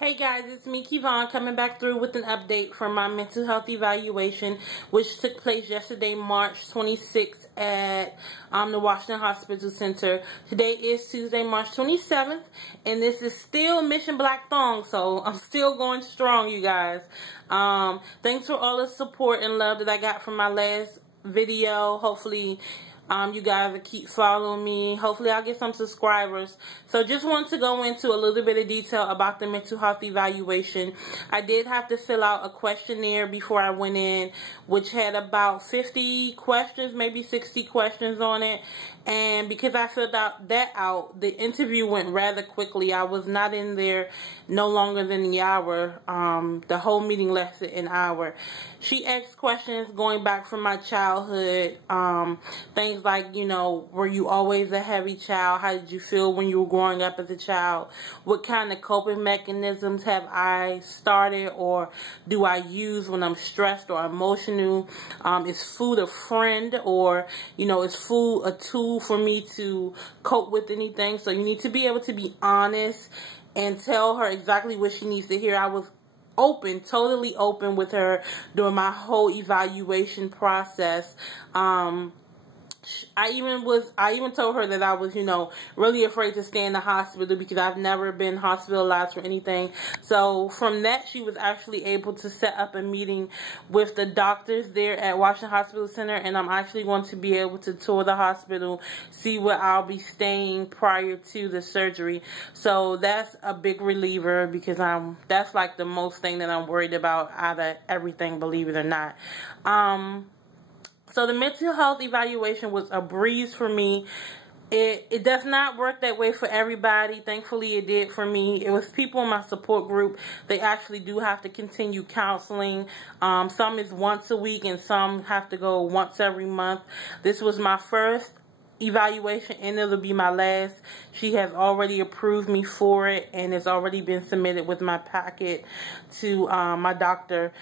Hey guys, it's me, Thong, coming back through with an update from my mental health evaluation, which took place yesterday, March 26th at the Washington Hospital Center. Today is Tuesday, March 27th, and this is still Mission Black Thong, so I'm still going strong, you guys. Thanks for all the support and love that I got from my last video. Hopefully, you guys will keep following me. Hopefully I'll get some subscribers. So just want to go into a little bit of detail about the mental health evaluation. I did have to fill out a questionnaire before I went in, which had about 50 questions, maybe 60 questions on it. And because I filled that out, the interview went rather quickly. I was not in there no longer than the hour. The whole meeting lasted an hour. She asked questions going back from my childhood, things like, you know, were you always a heavy child? How did you feel when you were growing up as a child? What kind of coping mechanisms have I started or do I use when I'm stressed or emotional? Is food a friend, or, you know, is food a tool for me to cope with anything? So you need to be able to be honest and tell her exactly what she needs to hear. I was open, totally open with her during my whole evaluation process. I even told her that I was, you know, really afraid to stay in the hospital because I've never been hospitalized for anything. So from that, she was actually able to set up a meeting with the doctors there at Washington Hospital Center, and I'm actually going to be able to tour the hospital, see where I'll be staying prior to the surgery. So that's a big reliever because that's like the most thing that I'm worried about out of everything, believe it or not. So the mental health evaluation was a breeze for me. It does not work that way for everybody. Thankfully, it did for me. It was people in my support group. They actually do have to continue counseling. Some is once a week and some have to go once every month. This was my first evaluation and it'll be my last. She has already approved me for it and it's already been submitted with my packet to my doctor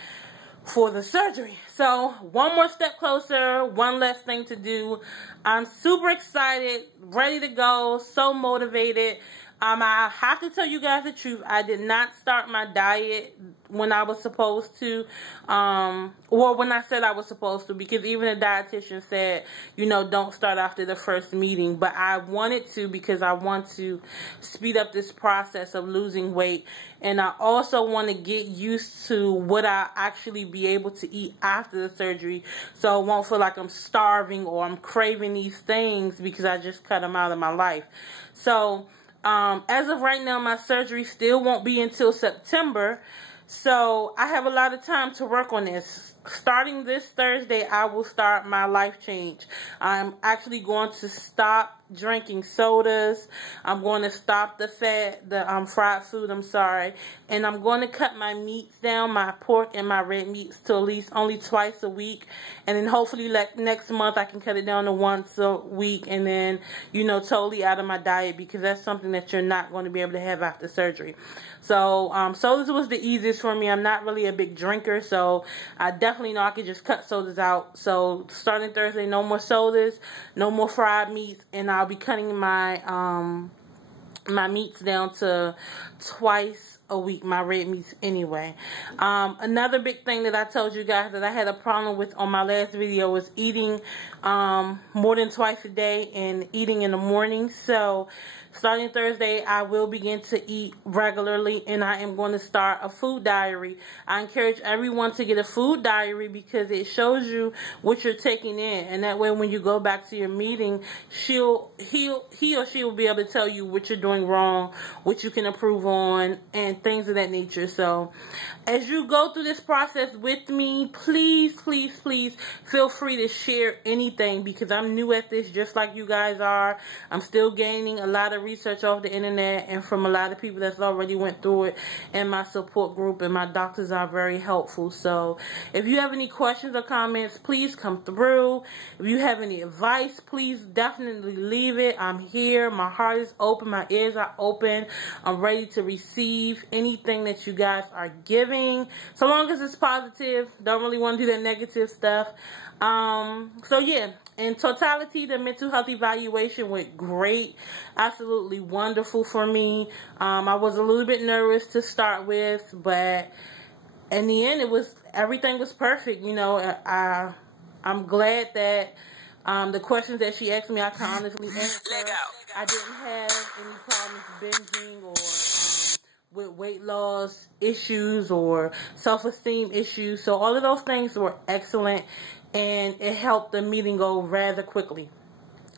for the surgery. So one more step closer, one less thing to do. I'm super excited, ready to go, so motivated. I have to tell you guys the truth. I did not start my diet when I was supposed to, or when I said I was supposed to, because even a dietitian said, you know, don't start after the first meeting. But I wanted to because I want to speed up this process of losing weight. And I also want to get used to what I actually be able to eat after the surgery, so I won't feel like I'm starving or I'm craving these things because I just cut them out of my life. So as of right now, my surgery still won't be until September, so I have a lot of time to work on this. Starting this Thursday, I will start my life change. I'm actually going to stop drinking sodas. I'm going to stop the fried food, and I'm going to cut my meats down, my pork and my red meats, to at least only twice a week, and then hopefully like next month I can cut it down to once a week, and then, you know, totally out of my diet, because that's something that you're not going to be able to have after surgery. So sodas was the easiest for me. I'm not really a big drinker, so I definitely know I could just cut sodas out. So starting Thursday, no more sodas, no more fried meats, and I'll be cutting my my meats down to twice a week, my red meats anyway. Another big thing that I told you guys that I had a problem with on my last video was eating more than twice a day and eating in the morning. So starting Thursday, I will begin to eat regularly, and I am going to start a food diary. I encourage everyone to get a food diary because it shows you what you're taking in, and that way when you go back to your meeting, he or she will be able to tell you what you're doing wrong, what you can improve on, and things of that nature. So as you go through this process with me, please, please, please feel free to share anything, because I'm new at this just like you guys are. I'm still gaining a lot of research off the internet and from a lot of people that's already went through it, and my support group and my doctors are very helpful. So if you have any questions or comments, please come through. If you have any advice, please definitely leave it. I'm here. My heart is open. My ears are open. I'm ready to receive anything that you guys are giving, so long as it's positive. Don't really want to do that negative stuff. So yeah, in totality, the mental health evaluation went great. Absolutely absolutely wonderful for me. I was a little bit nervous to start with, but in the end, everything was perfect. You know, I'm glad that the questions that she asked me, I can honestly answer. I didn't have any problems binging or with weight loss issues or self-esteem issues. So all of those things were excellent, and it helped the meeting go rather quickly.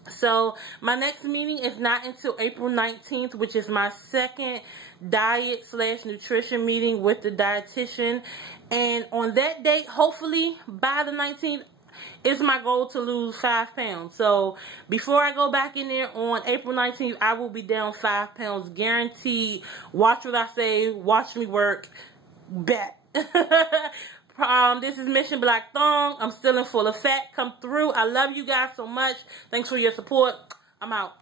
So my next meeting is not until April 19th, which is my second diet/nutrition meeting with the dietitian. And on that date, hopefully by the 19th, it's my goal to lose 5 pounds. So before I go back in there on April 19th, I will be down 5 pounds guaranteed. Watch what I say. Watch me work. Bet. This is Mission Black Thong. I'm still in full effect. Come through. I love you guys so much. Thanks for your support. I'm out.